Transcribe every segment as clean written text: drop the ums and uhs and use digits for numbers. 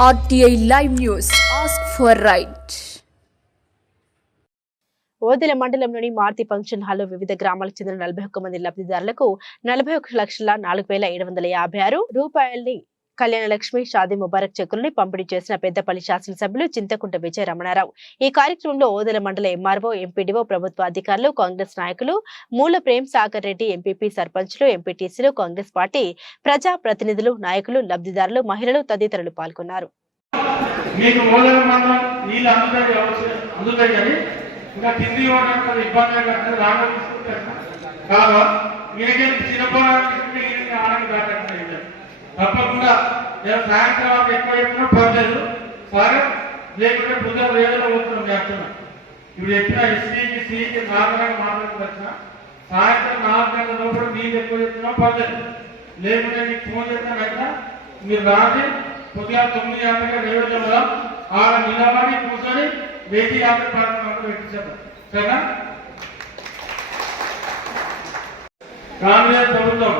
RTI Live News. Ask for right. Odela మండలంలోని Maruti function హాల్లో వివిధ గ్రామాలకు చెందిన 41 మంది లబ్ధిదారులకు 41,04,756 రూపాయలని కళ్యాణ లక్ష్మి షాదీ ముబారక్ చెక్కులని పంపిణీ చేసిన పెద్దపల్లి శాసనసభ్యులు చింతకుంట విజయ రమణారావు. ఈ కార్యక్రమంలో ఓదెల మండల ఎంఆర్ఓ, ఎంపీడీఓ, ప్రభుత్వ అధికారులు, కాంగ్రెస్ నాయకులు, మూల ప్రేమ్ సాగర్ రెడ్డి, ఎంపీపీ, సర్పంచ్లు, ఎంపీటీసీలు, కాంగ్రెస్ పార్టీ ప్రజా ప్రతినిధులు, నాయకులు, లబ్ధిదారులు, మహిళలు తదితరులు పాల్గొన్నారు. ఇంకా కింది ఇవ్వడానికి ఇబ్బంది కాదు తప్పకుండా నేను సాయంత్రం ఎక్కువ చెప్పినా పర్లేదు సరే లేకుంటే పొద్దున రేదులో పోతున్నాం చేస్తున్నాం. ఇప్పుడు చెప్పిన ఎస్సీకి సికి నార్మల్గా మాట్లాడుతున్న సాయంత్రం 4 గంటల లోపల మీకు ఎక్కువ చెప్తున్నా పర్లేదు లేకుంటే నీకు ఫోన్ చేస్తానైనా మీరు రాత్రి పొద్దుగా 9 గంటలుగా రేవులో ఆడ నిలబడి కూర్చొని 1050 కార్యక్రమాలు పెట్టించారు. సరేనా? కాంగ్రెస్ ప్రభుత్వం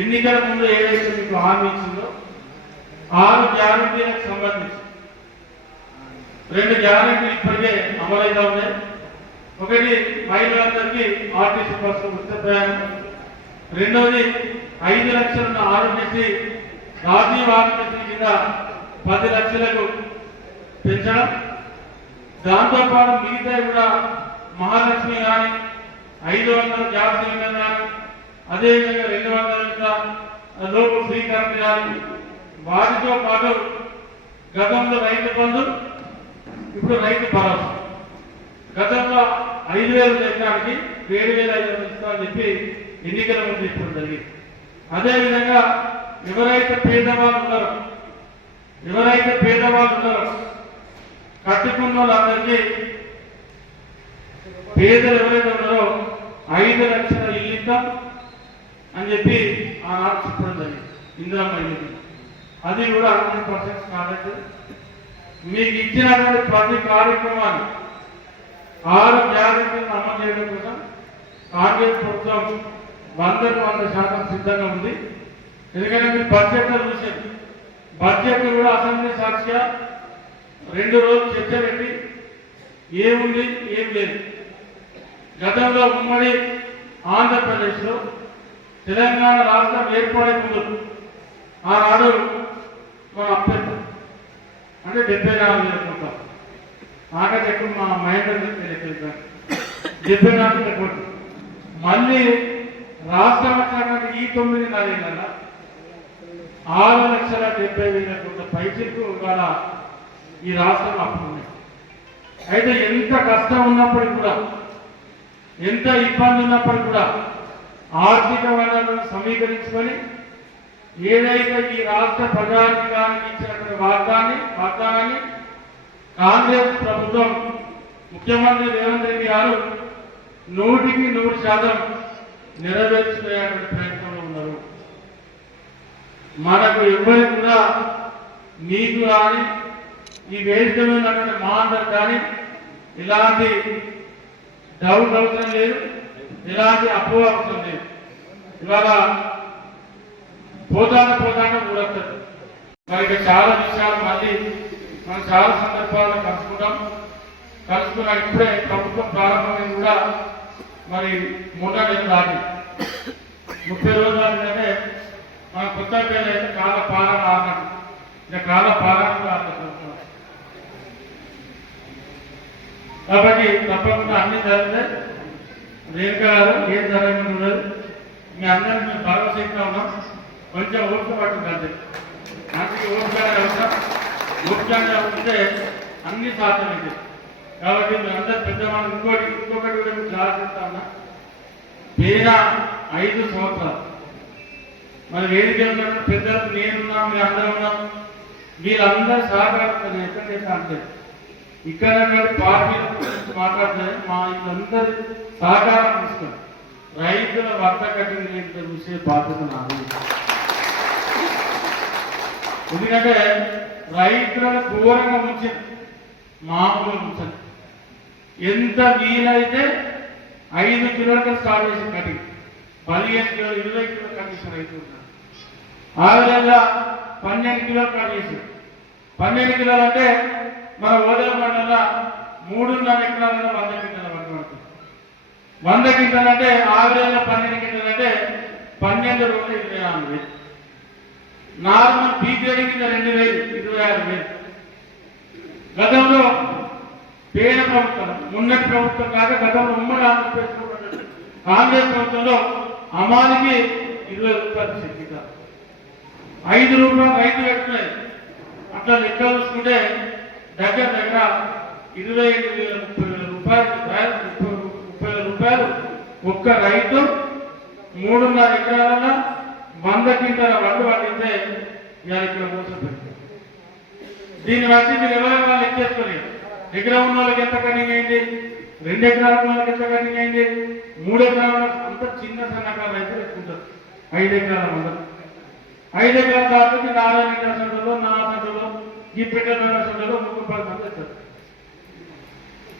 ఎన్నికల ముందు ఏదైతే మీకు హామీ ఇచ్చిందో 6 గ్యారంటీలకు సంబంధించి 2 గ్యారంటీలు ఇప్పటికే అమలైతా ఉన్నాయి. ఒకటి మహిళలందరికీ ఆర్టీసీ బస్సు ఉచిత ప్రయాణం, రెండవది 5 లక్షలున్న ఆరోగ్యశ్రీ రాజీవ్ ఆరోగ్యశ్రీ కింద 10 లక్షలకు పెంచడం, దాంతోపాటు మిగతా కూడా మహాలక్ష్మి కానీ 500 గ్యాస్ సిలిండర్ కానీ అదేవిధంగా 200 లోపు ఫ్రీ కరెంట్ కానీ వాటితో పాటు గతంలో రైతు బంధు ఇప్పుడు రైతు భరోసా గతంలో 5,000 ఎకరానికి 7,500 ఇస్తామని చెప్పి ఎన్నికల ముందు ఇప్పుడు జరిగింది. అదేవిధంగా ఎవరైతే పేదవాళ్ళు ఉన్నారో కట్టుకున్న వాళ్ళందరికీ పేదలు ఎవరైతే ఉన్నారో 5 లక్షల ఇల్లు ఇద్దాం అని చెప్పి ఆనాడు చెప్పడం జరిగింది. ఇందిరమ్మ ఇల్లు అది కూడా 100% కాలేదు. మీకు ఇచ్చినటువంటి ప్రతి కార్యక్రమాన్ని 6 గ్యారెంటీలను అమలు చేయడం కోసం కాంగ్రెస్ ప్రభుత్వం 100% సిద్ధంగా ఉంది. ఎందుకంటే మీరు బడ్జెట్లో చూసేది బడ్జెట్ కూడా అసెంబ్లీ సాక్షిగా 2 రోజులు చర్చ పెట్టి ఏముంది ఏం లేదు. గతంలో ఉమ్మడి ఆంధ్రప్రదేశ్లో తెలంగాణ రాష్ట్రం ఏర్పడే ముందు ఆనాడు మన అభ్యర్థి అంటే 74,000 కోట్లు నాకైతే ఎక్కువ మా మహేంద్ర 74,000 కోట్లు మళ్ళీ రాష్ట్రం వచ్చాక ఈ 9 నెలల 6,70,000 కోట్ల పైసలకు ఇవాళ ఈ రాష్ట్రం అప్పుడు ఉన్నాయి. అయితే ఎంత కష్టం ఉన్నప్పటికీ కూడా ఎంత ఇబ్బంది ఉన్నప్పటికీ కూడా ఆర్థిక వనరులను సమీకరించుకొని ఏదైతే ఈ రాష్ట్ర ప్రజానికానికి ఇచ్చినటువంటి వాగ్దానాన్ని కాంగ్రెస్ ప్రభుత్వం ముఖ్యమంత్రి రేవంత్ రెడ్డి గారు 100% నెరవేర్చుకునేటువంటి ప్రయత్నంలో ఉన్నారు. మనకు ఎవరికి కూడా మీకు కానీ ఈ వేదిక మీద ఉన్నటువంటి మా అందరు కానీ ఇలాంటి డౌట్ అవసరం లేదు, ఇలాంటి అపోహ అవసరం లేదు. ఇవాళ పోతానే ఊరొస్తుంది. మరి చాలా విషయాలు మళ్ళీ మనం చాలా సందర్భాల్లో కలుసుకున్నాం. ఇప్పుడే ప్రభుత్వం ప్రారంభమైంది కూడా మరి 3 నెలలు దాటి 30 రోజులు అంటే మన కొత్త పేరు అయితే కాల పాలన ఆడినట్టు ఇంకా కాల పాలన కాబట్టి తప్పకుండా అన్ని జరిగితే రేణుకా గారు ఏం జరగకుండా ఉండదు. మీ అందరినీ మేము భరోసా ఉన్నాం. కొంచెం ఓపిక పట్టుంది అంతే. అందుకే ఓపికగా ఉంటే అన్ని సాధ్యమైంది. కాబట్టి మీ అందరు పెద్దవాళ్ళు ఇంకొకటి కూడా మీకు జాగ్రత్త ఉన్నా పేద 5 సంవత్సరాలు మరి వేదిక ఉన్నట్టు పెద్దలకు నేనున్నా మీరు అందరూ ఉన్నాం. మీరందరూ సహకారం ఎక్కడైతే అంటే ఇక్కడ పార్టీల గురించి మాట్లాడుతుంది మా వీళ్ళందరి సహకారం తీసుకొని రైతుల వర్త కట్టిన చూసే బాధ్యత నాది. ఎందుకంటే రైతులను ఘోరంగా ఉంచింది, మామూలుగా ఉంచండి. ఎంత వీలైతే 5 కిలోమీటర్లు స్టార్ట్ చేసి కటింగ్ 15 కిలోలు 20 కిలోలు కట్టించిన రైతులు ఉన్నారు. ఆ విధంగా 12 కిలోలు కట్ చేసి 12 కిలోలు అంటే మన ఓదల మండలంలో 3.5 ఎకరాలలో 100 క్వింటాల పంట పడుతుంది. 100 క్వింటాలు అంటే ఆవిరేజ్లో 12 క్వింటాలు అంటే 12 రోజులు 24,000. నార్మల్ బీ గ్రేడింగ్ కింద 2,000 26,000. గతంలో పేద ప్రభుత్వం ఉన్నటి ప్రభుత్వం కాక గతంలో ఉమ్మడి ఆంధ్రప్రదేశ్ ప్రభుత్వంలో అమానికి 20 రూపాయలు శక్తి 5 రూపాయలు రైతు పెట్టుకునేది. అట్లా లెక్క చూసుకుంటే దగ్గర 28,000 రూపాయలు ఒక్క రైతు 3.5 ఎకరాల 100 క్వింటాల వడ్డు పండితే ఇవాళ ఇక్కడ మోసపోయింది. దీన్ని బట్టి మీరు ఎవరైనా లెక్కేసుకొని ఎకరం ఉన్న వాళ్ళకి ఎంత కటింగ్ అయింది, 2 ఎకరాల ఉన్న వాళ్ళకి ఎంత కటింగ్ అయింది, 3 ఎకరాల అంత చిన్న సన్నకారు రైతులు ఎక్కుంటారు. 5 ఎకరాల మందరు 5 ఎకరాల దాటికి 4 ఎకరాల సంటలో 4 సంటలో ఈ పెట్టెల సంటలో 3-10 మంది వస్తారు.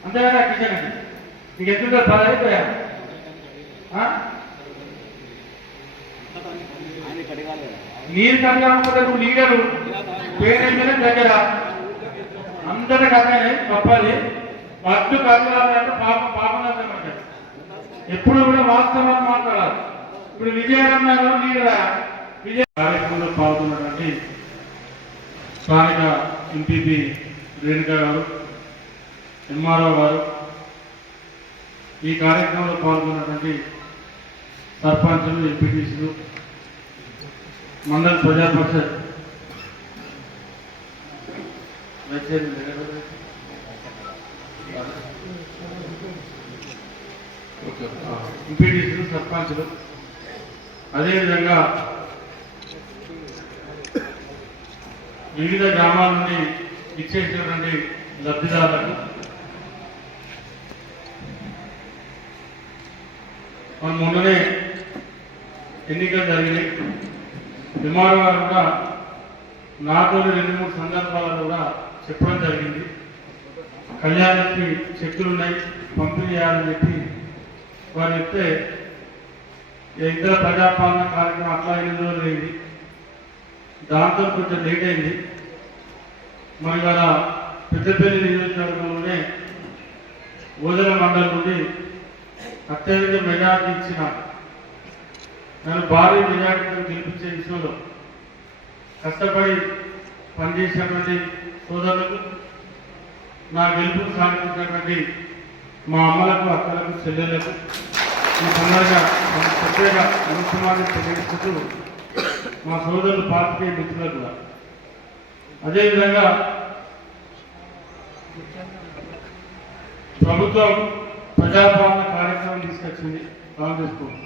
అంతేనా కిచెన్ నీకు ఎత్తుంటే 10 అయిపోయా నీరు కట్టకపోతే నువ్వు లీడరు పేరెంట్నే దగ్గర అందరి కట్టాలి తప్పాలి. వడ్డు కట్టాలంటే పాపనాశం అంటారు. ఎప్పుడు కూడా వాస్తవాన్ని మాట్లాడాలి. ఇప్పుడు విజయనగరంలో లీడరా విజయ కార్యక్రమంలో పాల్గొన్నటువంటి స్థానిక ఎంపీపీ రేణుకా గారు, ఎంఆర్ఓ గారు, ఈ కార్యక్రమంలో పాల్గొన్నటువంటి సర్పంచులు, ఎంపీటీసీలు, మండల ప్రజా పరిషత్ ఎంపీటీసీలు, సర్పంచులు, అదేవిధంగా వివిధ గ్రామాల నుండి ఇచ్చేసినటువంటి లబ్ధిదారులకు మన మొన్ననే ఎన్నికలు జరిగినాయి. ఎంఆర్ఓ గారు కూడా నాతో 2-3 సందర్భాలలో కూడా చెప్పడం జరిగింది. కళ్యాణలక్ష్మి చెక్కులు ఉన్నాయి పంపిణీ చేయాలని చెప్పి వారు చెప్తే ఇతర ప్రజాపాలన కార్యక్రమం అట్లా 8 రోజులు అయింది. దాంతో కొంచెం లేట్ అయింది. మరి ఇవాళ పెద్దపల్లి నియోజకవర్గంలోనే ఓదల మండలం నుండి అత్యధిక మెజార్టీ ఇచ్చిన నన్ను భారీ మెజార్టీతో గెలిపించే విషయంలో కష్టపడి పనిచేసినటువంటి సోదరులకు, నా గెలుపుకు సాధించినటువంటి మా అమ్మలకు, అక్కలకు, చెల్లెళ్లకు ఈ సందర్భంగా ప్రత్యేక అనుసమాన్ని తెలియజేస్తూ మా సోదరులు పార్టీ మిత్రులకు కూడా అదేవిధంగా ప్రభుత్వం ప్రజాపాలన కార్యక్రమం తీసుకొచ్చింది కాంగ్రెస్ ప్రభుత్వం.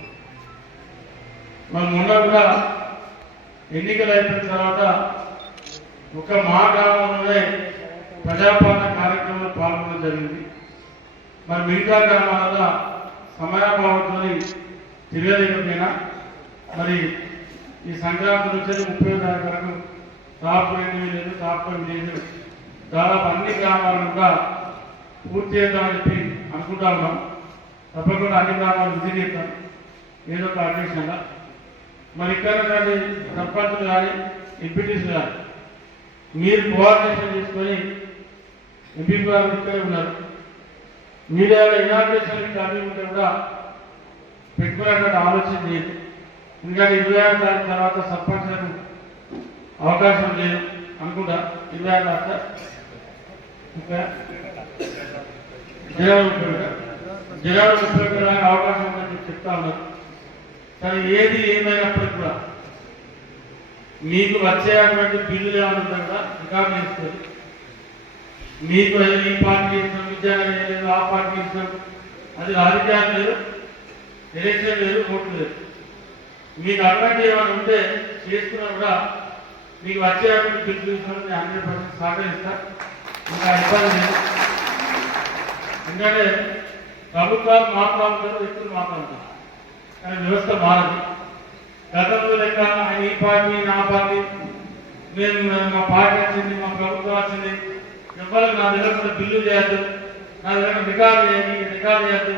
మరి మొన్న కూడా ఎన్నికలు అయిపోయిన తర్వాత ఒక మా గ్రామంలోనే ప్రజాపాలన కార్యక్రమంలో పాల్గొనడం జరిగింది. మరి మిగతా గ్రామాలలో సమయాభావంతో తిరగలేకపోయినా మరి ఈ సంక్రాంతి నుంచి 30వ తారీఖు వరకు టాప్ 2 విలేజ్, టాప్ 5 విలేజ్ దాదాపు అన్ని గ్రామాలను కూడా పూర్తి చేద్దామని చెప్పి అనుకుంటా ఉన్నాం. తప్పకుండా అన్ని గ్రామాలు విజిట్ చేస్తాం ఏదో ఒక అన్వేషణగా. మరి ఇక్కడ సర్పంచులు కానీ ఎంపీటీసీలు కానీ మీరు కోఆర్డినేషన్ చేసుకొని ఎంపీ గారు ఇక్కడే ఉన్నారు. మీడియాలో ఇనాగ్రేషన్ అన్నీ ఉంటే కూడా పెట్టుకునేటువంటి ఆలోచన చేయండి. ఎందుకంటే 26వ తారీఖు తర్వాత సర్పంచ్లకు అవకాశం లేదు అనుకుంటా. 26 తర్వాత ఇంకా జనవరి 30 అవకాశం ఉందని చెప్తా ఉన్నారు. కానీ ఏది ఏమైనప్పటికీ కూడా మీకు వచ్చేటువంటి బిల్లులు ఏమైనా ఉందా కూడా రికార్డు చేస్తుంది. మీకు ఈ పార్టీ ఇస్తాం, విద్యాలయం లేదు, ఆ పార్టీ ఇస్తాం, అది రాజకీయాలు లేదు, ఎలక్షన్ లేదు, ఓట్లు లేదు. మీకు అటువంటి ఏమైనా ఉంటే చేసుకున్నా కూడా మీకు వచ్చేటువంటి బిల్లు తీసుకొని 100% సహకరిస్తా. ఇంకా ఇబ్బంది లేదు. ఎందుకంటే ప్రభుత్వాలు మాట్లాడుతారు, వ్యక్తులు మాట్లాడుతారు, కానీ వ్యవస్థ మారదు. గతంలో లెక్క ఆయన ఈ పార్టీ నా పార్టీ, మేము మా పార్టీ వచ్చింది, మా ప్రభుత్వం వచ్చింది, ఎవరికి నా దగ్గర బిల్లు చేయద్దు, నా దగ్గర రికార్డు చేయద్దు,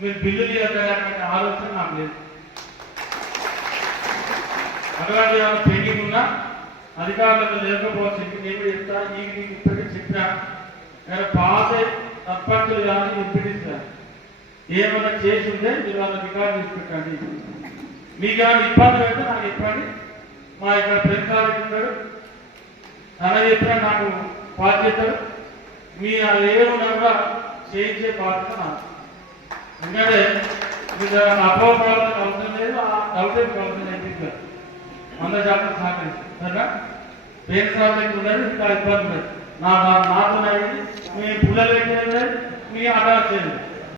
మీరు బిల్లు చేయద్దు అనే ఆలోచన నాకు లేదు. అటువంటి ఏమైనా పెండింగ్ ఉన్నా అధికారులకు లేకపోవచ్చు నేను చెప్తా ఈ మీకు ఇప్పటికీ చెప్పినా కానీ పాత సర్పంచులు కానీ ఎంపీటీస్ కానీ ఏమైనా చేసి ఉంటే మీరు వాళ్ళ రికార్డు తీసి పెట్టండి. మీకు ఏమైనా ఇబ్బంది అయితే నాకు చెప్పండి. మా ఇక్కడ ప్రెసిడెంట్ ఉన్నాడు అలా చెప్పినా నాకు బాధ్యతలు మీ ఏమున్నా కూడా చేయించే బాధ్యత నాకు. ఎందుకంటే మీకు అపోహపడాల్సిన అవసరం లేదు, ఆ డౌటే కావాల్సిన ఎంపీ 100% సహకరిస్తుంది సరేనా. పేరు సాధనకు ఉన్నది ఇంకా ఇబ్బంది ఉన్నది నాతో మీ పిల్లలు పెట్టేది మీ ఆట చేయండి.